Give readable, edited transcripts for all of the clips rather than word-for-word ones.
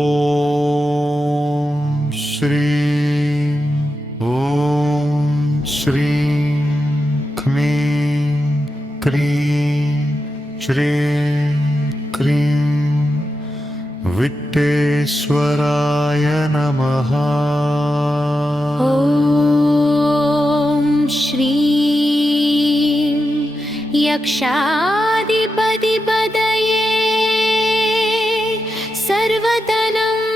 ஓம் ஸ்ரீம் க்ளீம் க்ரீம் ஸ்ரீம் க்ரீம் விட்டேஸ்வராய நமஹ. ஓம் ஸ்ரீம் யக்ஷாதிபதிபதயே சர்வதனம்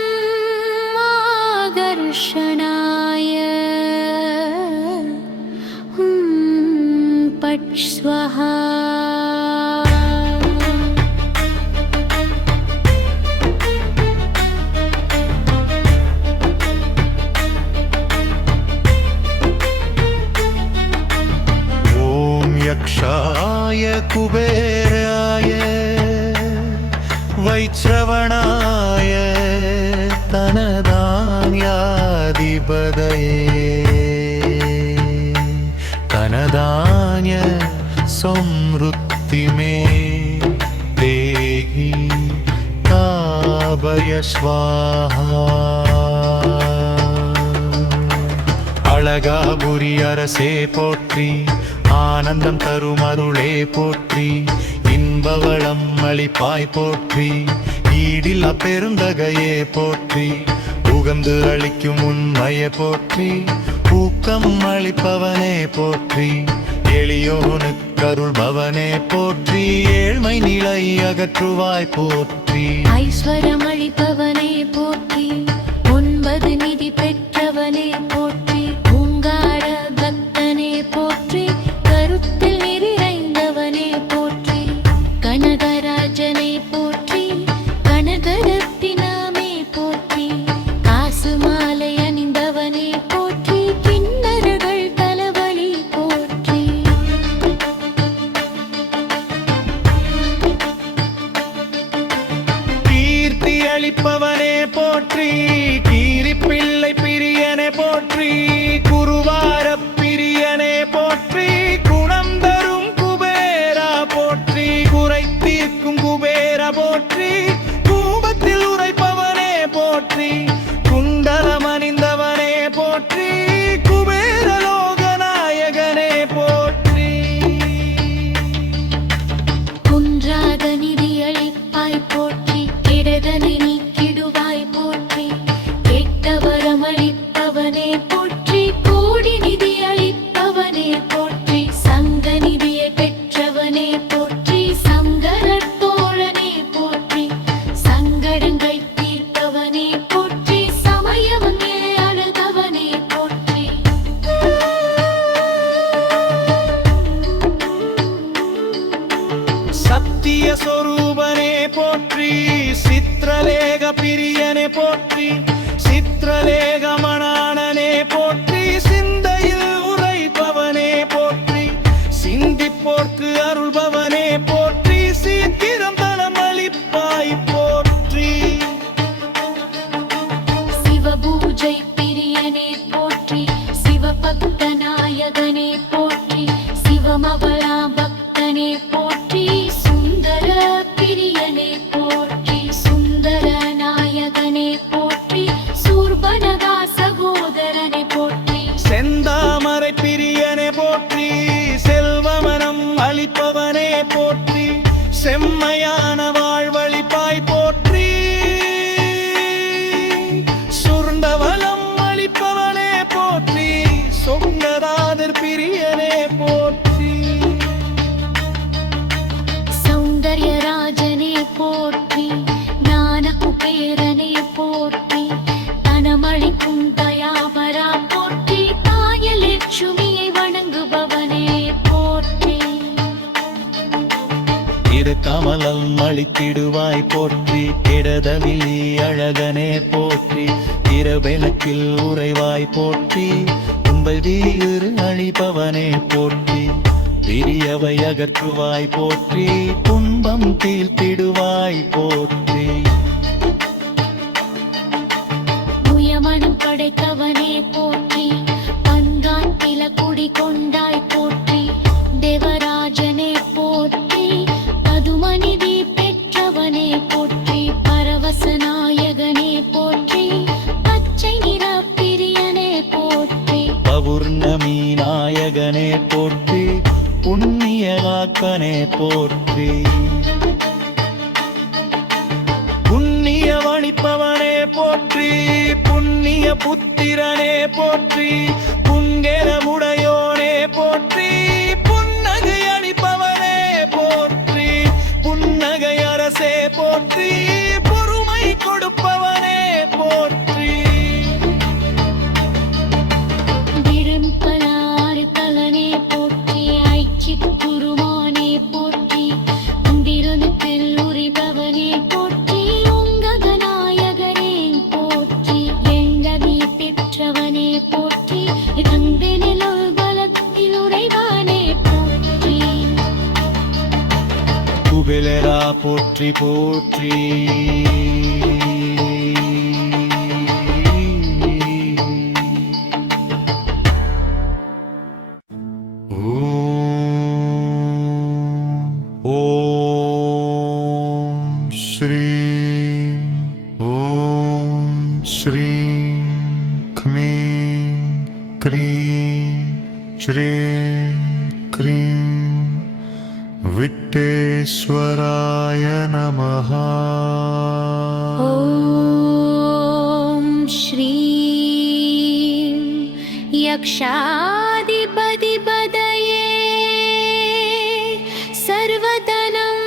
ஆகர்ஷணாய பட் ஸ்வஹா. यक्षाय कुबेराय वैश्रवणाय धनधान्याधिपतये धनधान्य समृद्धि में देहि कावय स्वाहा. அழகாபுரி அரசே போற்றி, ஆனந்தம் தரும் அருளே போற்றி, இன்பவளம் அளிப்பாய் போற்றி, ஈடில் அப்பெருந்தகையே போற்றி, உகந்து அளிக்கும் உண்மையை போற்றி, ஊக்கம் அளிப்பவனே போற்றி, எளியோனுக்கு அருள்பவனே போற்றி, ஏழ்மை நிலை அகற்றுவாய் போற்றி, ஐஸ்வரம் அளிப்பவனே போற்றி, 9 நிதி பெற்றவனே போற்றி, பூங்கார பக்தனே போற்றி, கருத்தில் நிறைந்தவனே போற்றி, கனகராஜனை போற்றி, கனகரத்தினமே போற்றி, காசு மாலை அணிந்தவனே போற்றி, கிண்ணறர்கள் தலவழி போற்றி. கீர்த்தி அளிப்பவனே போற்றி, கீரி பிள்ளை பிரியனே போற்றி, குருவார பிரியனே போற்றி, குணம் தரும் குபேரா போற்றி, குறை தீர்க்கும் குபேரா போற்றி, கூபத்தில் உரைப்பவனே போற்றி, குண்டலம் அணிந்தவனே போற்றி, குபேர லோகநாயகனே போற்றி. குன்றாத நிதி அளிப்பாய் போற்றி, கிடதனை நீக்கிடுவாய் போற்றி, கேட்டவரம் அளிப்பவனே போற்றி, கோடி நிதி அளிப்பவனே போற்றி, சங்க நிதியை பெற்றவனே போற்றி, சங்கரர் தோழனே போற்றி, சங்கடங்கள் தீர்ப்பவனே போற்றி, சமயவங்கே அழுதவனே போற்றி. சத்திய சொரூபனே போற்றி, சித்ரலேக பிரியனே போற்றி, சித்ரலேக மணானனே போற்றி, சிந்தையில் உரைப்பவனே போற்றி, சிந்திப்போர்க்கு அருள்பவனே போற்றி, சீக்கிரம் தலம் அளிப்பாய் போற்றி, சிவபூஜை பிரியனே போற்றி, சிவபக்த நாயகனே போற்றி, சிவமவளா பக்தனே போற்றி, சுந்தர பிரியனே போற்றி, சுந்தர நாயகனே போற்றி, சூர்பனகா சகோதரனே போற்றி, செந்தாமரை பிரியனே போற்றி, செல்வமனம் அளிப்பவனே போற்றி, செம்மையான வாழ்வழிப்பாய் போற்றி, சுர்ந்தவலம் அளிப்பவனே போற்றி, சொங்கதாதர் பிரியனே போற்றி, சௌந்தர்யராஜனே போற்றி, ஞான குபேரனே போற்றி, தனமளிக்கும் தயாபரா போற்றி, தாயலட்சுமியை வணங்குபவனே போற்றி, இரு கமலம் அளித்திடுவாய் போற்றி, இடதவிழி அழகனே போற்றி, இரவெனக்கில் உறைவாய் போற்றி, கும்பல் வீறு அழிப்பவனே போற்றி, பிரியவை அகற்றுவாய் போற்றி, துன்பம் தீர்த்திடுவாய் போற்றி, முயமனம் படைத்தவனே போற்றி, பங்காட்டில குடி கொண்டாய் போற்றி, தேவராஜனே போற்றி, பதுமநிதி பெற்ற நாயகனே போற்றி புண்ணியவாக்கனே போற்றி புண்ணியவளிப்பவனே போற்றி புண்ணிய புத்திரனே போற்றி புங்கெரமுடையோனே போற்றி புன்னகை அளிப்பவனே போற்றி புன்னகை அரசே போற்றி பொறுமை கொடுப்பவனே போற்றி விரும்பலாறு தலனே போற்றி ஐச்சித் குருமானே போற்றி அந்திருத்தில் உரிபவனே போற்றி உங்ககநாயகனே போற்றி எங்கவி பெற்றவனே போற்றி தந்தனில் பலத்தில் உறைவானே போற்றி குபேலரா போற்றி போற்றி ஓம் ஸ்ரீம் க்மீம் க்ரீம் ஸ்ரீம் க்ரீம் விட்டேஸ்வராய நமஹ. ॐ श्रीं यक्षादिपदिपदये सर्वधनं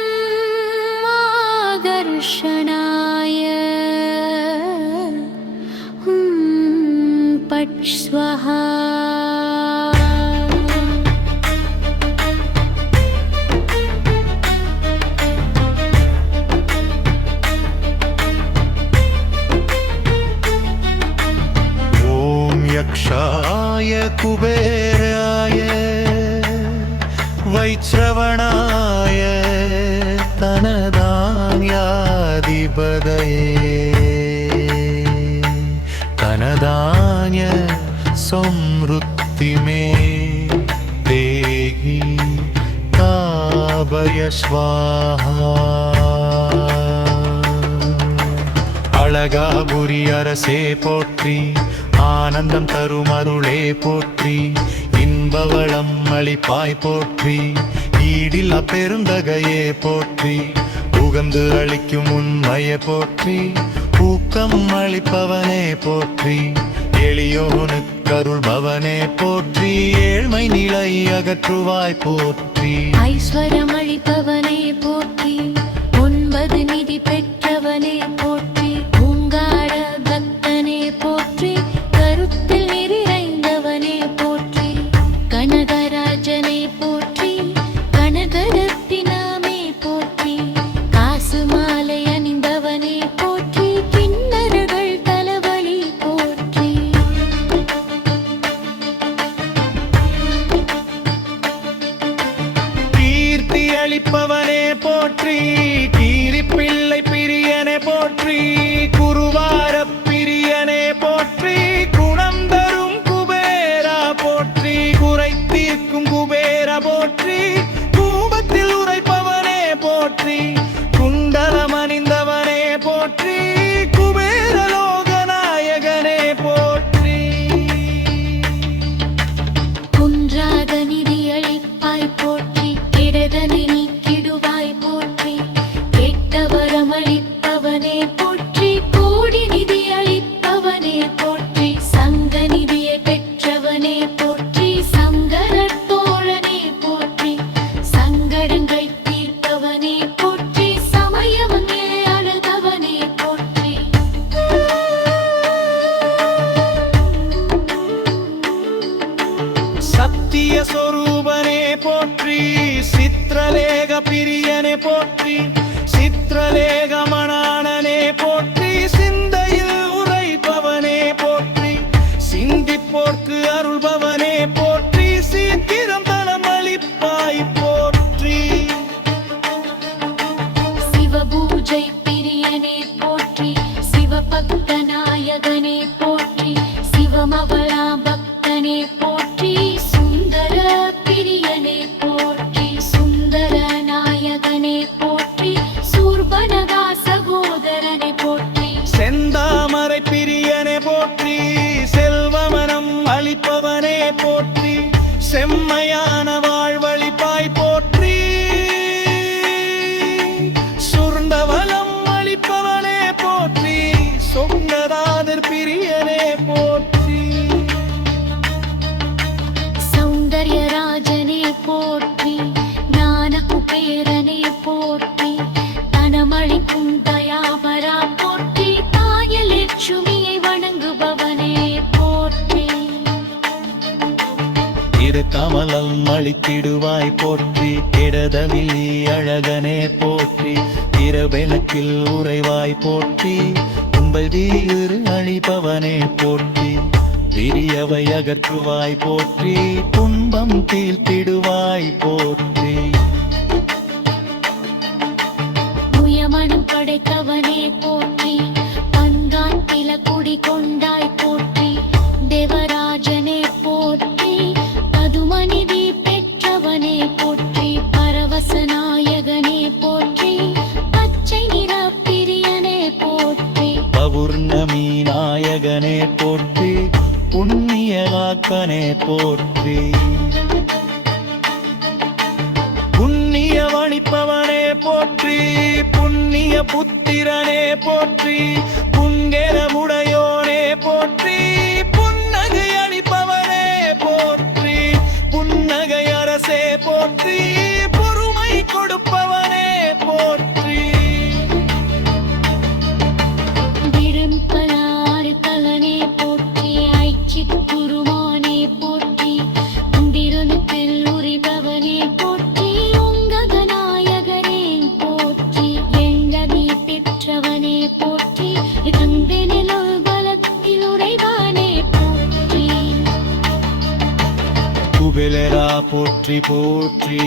आकर्षणाय पट् स्वाहा. यक्षाय कुबेराय वैश्रवणाय तनदान्याधिपतये तनदान्य समृद्धि में देहि कावय स्वाहा. அழகாபுரி அரசே போற்றி ஆனந்தம் தரும் அருளே போற்றி இன்பவளம் அளிப்பாய் போற்றி ஈடில் அப்பெருந்தகையே போற்றி உகந்து அளிக்கும் உண்மையை போற்றி ஊக்கம் அளிப்பவனே போற்றி எளியோனுக்கருள்பவனே போற்றி ஏழ்மை நிலை அகற்றுவாய் போற்றி ஐஸ்வரம் அளிப்பவனே போற்றி 9 நிதி பெற்றவனே போற்றி பூங்கார பக்தனே போற்றி கருத்தில் நிறைந்தவனே போற்றி கனகராஜனை போற்றி கனகரத்தினாமே போற்றி காசு மாலை அணிந்தவனே போற்றி கிண்ணறர்கள் தலவழி போற்றி கீர்த்தி அளிப்பவனே போற்றி கீரி பிள்ளை பிரியனே போற்றி குருவார பிரியனே போற்றி குணம் தரும் குபேரா போற்றி குறை தீர்க்கும் குபேரா போற்றி கூபத்தில் உரைப்பவனே போற்றி குண்டலம் அணிந்தவனே போற்றி குபேர லோகநாயகனே போற்றி குன்றாத நிதி அளிப்பாய் போற்றி கெடுதலை நீக்கிடுவாய் போற்றி கெட்டவரம் அளிப்பவனே போற்றி கோடி நிதி அளிப்பவனே போற்றி சங்க நிதியை பெற்றவனே போற்றி சங்கரர் தோழனே போற்றி சங்கடங்கள் தீர்ப்பவனே போற்றி சமயவனே அழுதவனே போற்றி சத்திய சொரூபனே போற்றி சித்திரலேக பிரியனே போற்றி சித்திரலேக மணானனே போற்றி சிந்தையில் உரைப்பவனே போற்றி சிந்திப்போர்க்கு அருள்பவனே போற்றி சீக்கிரம் தலம் அளிப்பாய் போற்றி சிவபூஜை பிரியனே போற்றி சிவபக்த நாயகனே போற்றி சிவமவளா பக்தனே போற்றி சுந்தர பிரியனே போற்றி சுந்தர நாயகனே போற்றி சூர்பனகா சகோதரனே போற்றி செந்தாமரை பிரியனே போற்றி செல்வமனம் அளிப்பவனே போற்றி செம் போற்றி இரவெனக்கில் உறைவாய் போற்றி துன்பல் தீரு அழிப்பவனே போற்றி பிரியவை அகற்றுவாய் போற்றி துன்பம் தீர்த்திடுவாய் போற்றி மனம் படைத்தவனே போற்றி பங்காட்டில குடி கொண்டாய் போற்றி தேவராஜனே போற்றி பதுமநிதி பெற்றவனே போற்றி பரவசநாயகனே போற்றி பச்சை நிற பிரியனே போற்றி பௌர்ணமி நாயகனே போற்றி புண்ணியவாக்கனே போற்றி புண்ணியவணிப்பவனே போற்றி புண்ணிய புத்திரனே போற்றி புங்கரமுடையோனே போற்றி புன்னகை அளிப்பவனே போற்றி புன்னகை அரசே போற்றி பொறுமை கொடுப்பவனே போற்றி திரும்பலாறு கலனே போற்றி ஐச்சித் குருமானே போற்றி திருநத்தில் உரிபவனே போற்றி உங்ககநாயகனே போற்றி எங்கதி பெற்றவனே போற்றி தந்தனில் பலத்தில் உறைவானே போற்றி குபேலரா போற்றி போற்றி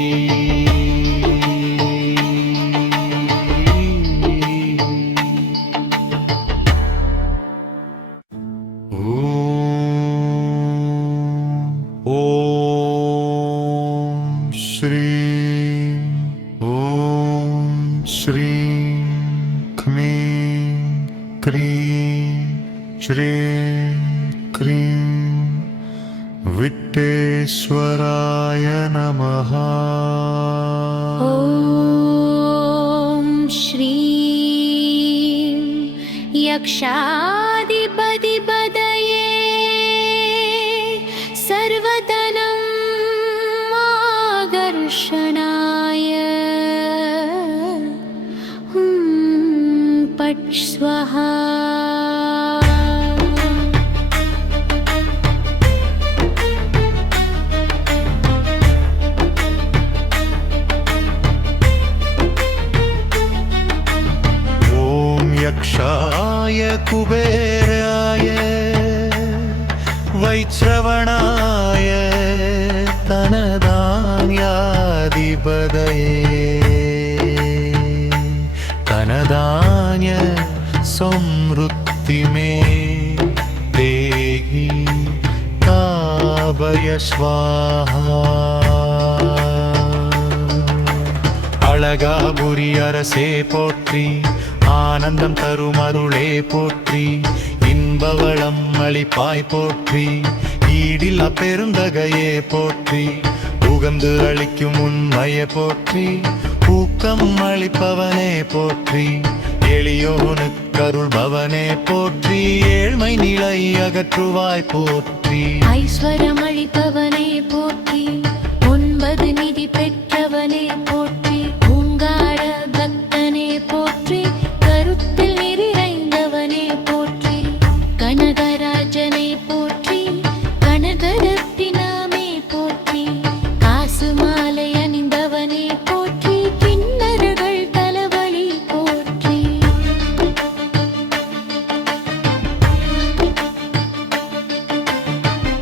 श्रीं क्लीं क्रीं श्रीं क्रीं विट्टेश्वराय नमः ॐ श्रीं यक्षाधिपतिपदये सर्वधनम् आकर्षणाय पट् स्वाहा यक्षाय कुबेराय वैश्रवणाय तनदान्याधिपतये तनदान्य समृद्धि में देहि कावय स्वाहा அழகாபுரி அரசே போற்றி ஆனந்தம் தரும் அருளே போற்றி இன்பவளம் அளிப்பாய் போற்றி ஈடில் அப்பெருந்தகையே போற்றி உகந்து அளிக்கும் உண்மையே போற்றி ஊக்கம் அளிப்பவனே போற்றி எளியோனுக்கருள்பவனே போற்றி ஏழ்மை நிலை அகற்றுவாய் போற்றி ஐஸ்வரம் அளிப்பவனே போற்றி 9 நிதி பெற்றவனே போற்றி பூங்கார பக்தனே போற்றி கருத்தில் நிறைந்தவனே போற்றி கனகராஜனே போற்றி கனகரத்தினமே போற்றி காசு மாலை அணிந்தவனே போற்றி கிண்ணறகள் தலவழி போற்றி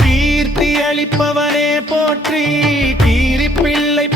கீர்த்தி அளிப்பவனே போற்றி கீரி பிள்ளை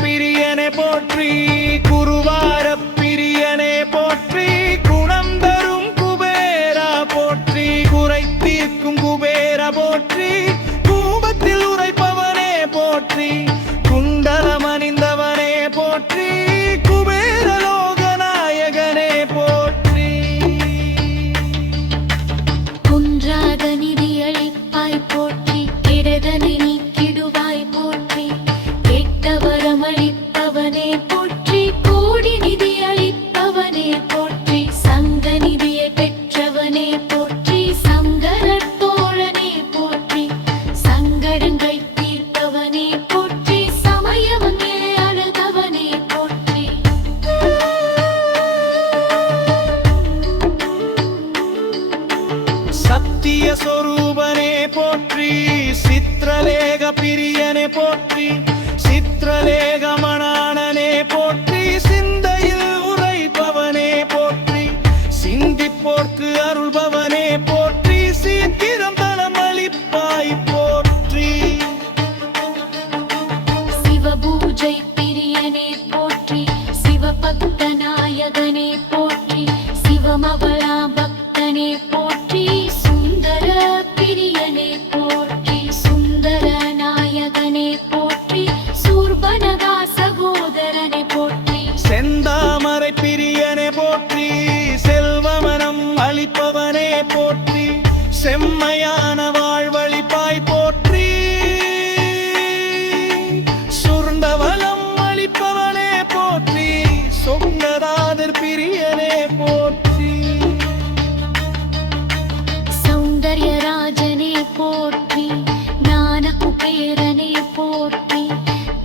மறை பிரியனே போற்றி செல்வமனம் அளிப்பவனே போற்றி செம்மையான வாழ்வழிப்பாய் போற்றி சுர்ந்தவலம் அளிப்பவனே போற்றி சொங்கதாதர் பிரியனே போற்றி சௌந்தர்யராஜனே போற்றி ஞான குபேரனே போற்றி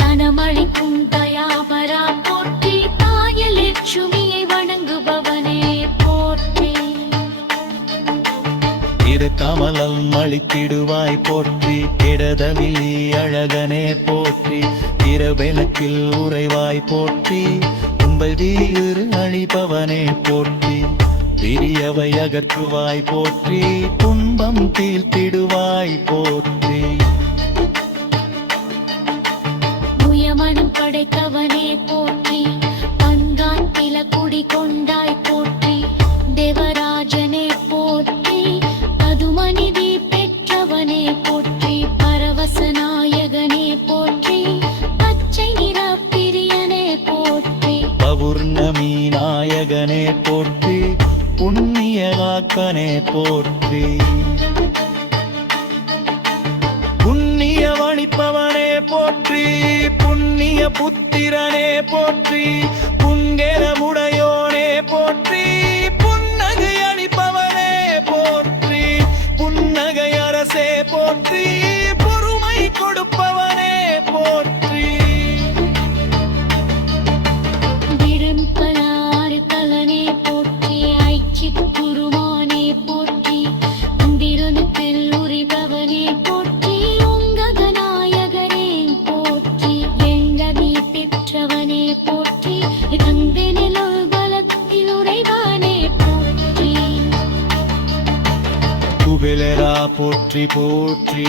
தனமளிக்கும் தயாபரா போற்றி தாயலட்சுமியை வணங்குபவனே போற்றி இரு கமலம் அளித்திடுவாய் போற்றி இடதவிலி அழகனே போற்றி இரவெனக்கில் உறைவாய் போற்றி கும்பதீர் அழிப்பவனே போற்றி பெரியவை அகற்றுவாய் போற்றி துன்பம் தீர்த்திடுவாய் போற்றி முயமனம் படைத்தவனே போற்றி பங்காத்தில குடி கொண்டாய் போற்றி தேவராஜனே போற்றி பதுமநிதி பெற்றவனே போற்றி பரவசநாயகனே போற்றி பச்சை நிற பிரியனே போற்றி பௌர்ணமி நாயகனே போற்றி புண்ணியவாக்கனே போற்றி புண்ணியவளிப்பவனே போற்றி புண்ணிய புத்திரனே போற்றி புங்கெரமுடையோனே போற்றி புன்னகை அளிப்பவனே போற்றி புன்னகை அரசே போற்றி பொறுமை கொடுப்பவனே போற்றி விரும்பலாறு கலனே போற்றி ஐச்சித் குருமானே போற்றி அந்திருனுக்கில் உரிபவனே போற்றி உங்ககநாயகனே போற்றி எங்கனி பெற்றவனே போற்றி தந்தனில் பலத்தில் உறைவானே போற்றி குபேலரா போற்றி போற்றி